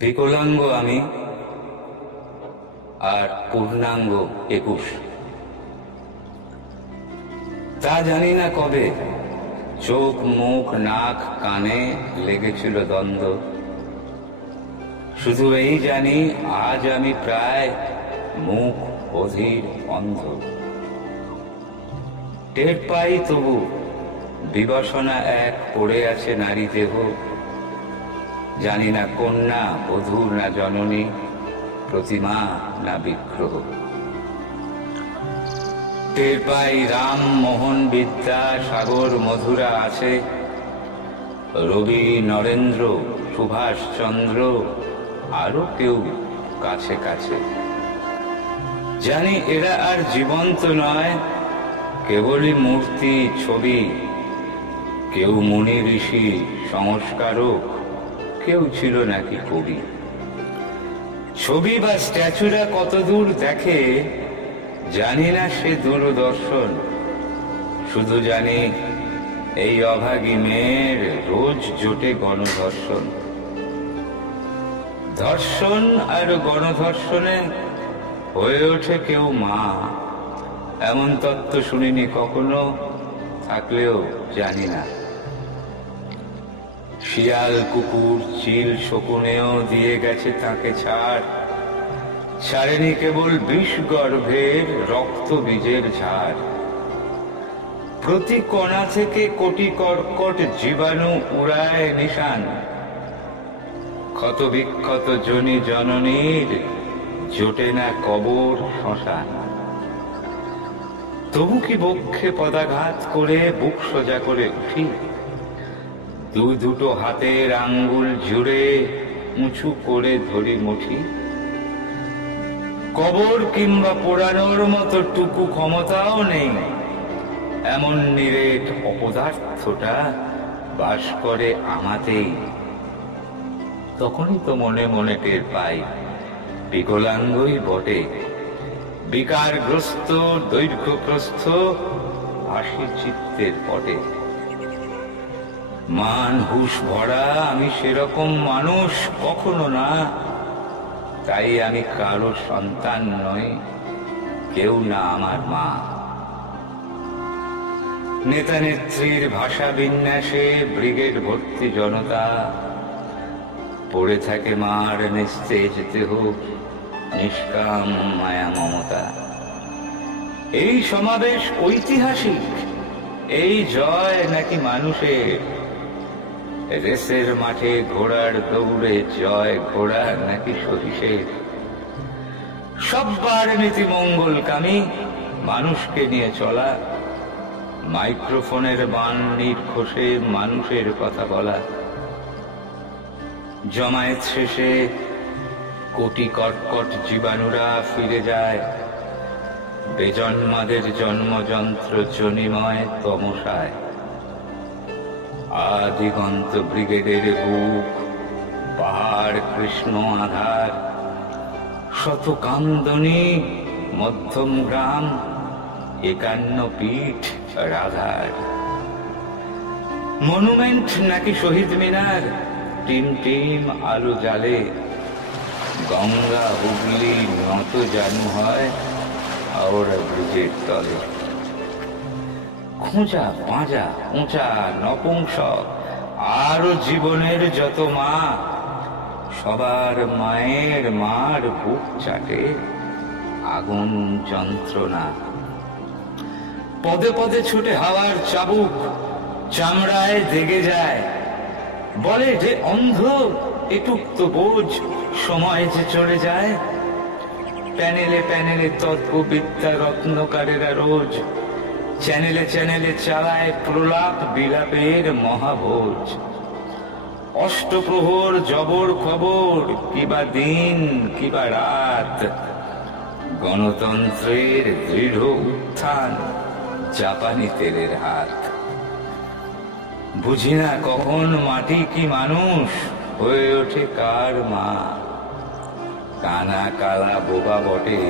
বিকলাঙ্গ আমি আর পূর্ণাঙ্গ 21। তা জানি না কবে চোখ মুখ নাক কানে লেগেছিল দ্বন্দ্ব। শুধু এই জানি আজ আমি প্রায় মুখ অধীর অন্ধ। টের পাই তবু বিবসনা এক পড়ে আছে নারী দেহ। জানি না কন্যা বধূ না জননী, প্রতিমা না বিগ্রহ। টের পাই রাম মোহন বিদ্যা সাগর মধুরা আছে, রবি নরেন্দ্র সুভাষ চন্দ্র আরো কেউ কাছে কাছে। জানি এরা আর জীবন্ত নয়, কেবলই মূর্তি ছবি। কেউ মুনি ঋষি সংস্কারক, কেউ ছিল নাকি কবি। ছবি বা স্ট্যাচুরা কতদূর দেখে জানি না, সে দূরদর্শন। শুধু জানি এই অভাগী মেয়ের রোজ জোটে গণধর্ষণ। ধর্ষণ আর গণধর্ষণে হয়ে ওঠে কেউ মা, এমন তত্ত্ব শুনিনি কখনো, থাকলেও জানি না। শিয়াল কুকুর চিল শকুনেও দিয়ে গেছে তাকে ছাড়, ছাড়েনি কেবল বিষ গর্ভের রক্ত বীজের ঝাড়। প্রতি কণা থেকে কোটি কর্কট জীবাণু উড়ায় নিশান, ক্ষত বিক্ষত জনি জননীর জোটে না কবর শ্মশান। তবু কি বক্ষে পদাঘাত করে বুক সোজা করে উঠি, দুটো হাতের আঙ্গুল জুড়ে উঁচু করে ধরি মুঠি। কবর কিংবা পোড়ানোর মতো টুকু ক্ষমতাও নেই, এমন নিরেট অপদার্থটা বাস করে আমাতেই। তখনই তো মনে মনে টের পাই বিকলাঙ্গই বটে, বিকারগ্রস্ত দৈর্ঘ্যপ্রস্থ ভাসি চিত্তের পটে। মান হুশ ভরা আমি সেরকম মানুষ কখনো না, তাই আমি কারো সন্তান নই, কেউ না আমার মা। নেতা নেত্রীর ভাষা বিন্যাসে ব্রিগেড ভর্তি জনতা, পড়ে থাকে মার নিস্তেজ দেহ, নিষ্কাম মায়া মমতা। এই সমাবেশ ঐতিহাসিক, এই জয় নাকি মানুষের? রেসের মাঠে ঘোড়ার দৌড়ে জয় ঘোড়ার নাকি সহিসের? সববার নীতি মঙ্গলকামী, মানুষকে নিয়ে চলা, মাইক্রোফোনের বান নির্ঘোষে মানুষের কথা বলা। জমায়েত শেষে কোটি কর্কট জীবাণুরা ফিরে যায় বেজন্মাদের জন্মযন্ত্র জনিময় তমসায়। আদিগন্ত ব্রিগেডের বুক, পাহাড় কৃষ্ণ আধার, শত কান্দনী মধ্যম গ্রাম, 51 পীঠ রাধার। মনুমেন্ট নাকি শহীদ মিনার, টিম টিম আলো জ্বালে। গঙ্গা হুগলি নত জানু হয় হাওড়া ব্রিজের তলে। খোঁজা পাঁজা উঁচা নপুংসক আরো জীবনের যত মা, সবার মায়ের মার বুক চাটে আগুন যন্ত্রণা। পদে পদে ছুটে হাওয়ার চাবুক, চামড়ায় দেগে যায়। বলে যে অন্ধ এটুক তো বোঝ, সময় যে চলে যায়। প্যানেলে প্যানেলে তত্ত্ববিদ্যা রত্নকারেরা রোজ, চ্যানেলে চ্যানেলে চালায় প্রলাপ বিলাপের মহাভোজ। অষ্টপ্রহর জবর খবর, কিবা দিন কিবা রাত, গণতন্ত্রের দৃঢ় উত্থান জাপানি তেলের হাত। বুঝি না কখন মাটি কি মানুষ হয়ে ওঠে কার মা। কানা কালা বোবা বটে,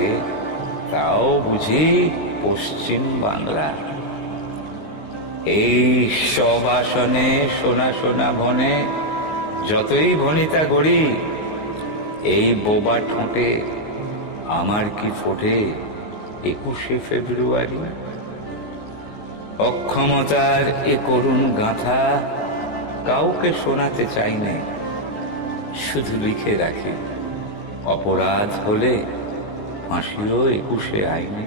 তাও বুঝি পশ্চিম বাংলা। এই সব আসনে সোনা সোনা বনে যতই ভনিতা গড়ি, এই বোবা ঠোঁটে আমার কি ফোটে 21শে ফেব্রুয়ারি? অক্ষমতার এ করুণ গাথা কাউকে শোনাতে চাই না, শুধু লিখে রাখি অপরাধ হলে ফাঁসিও 21শে আইনে।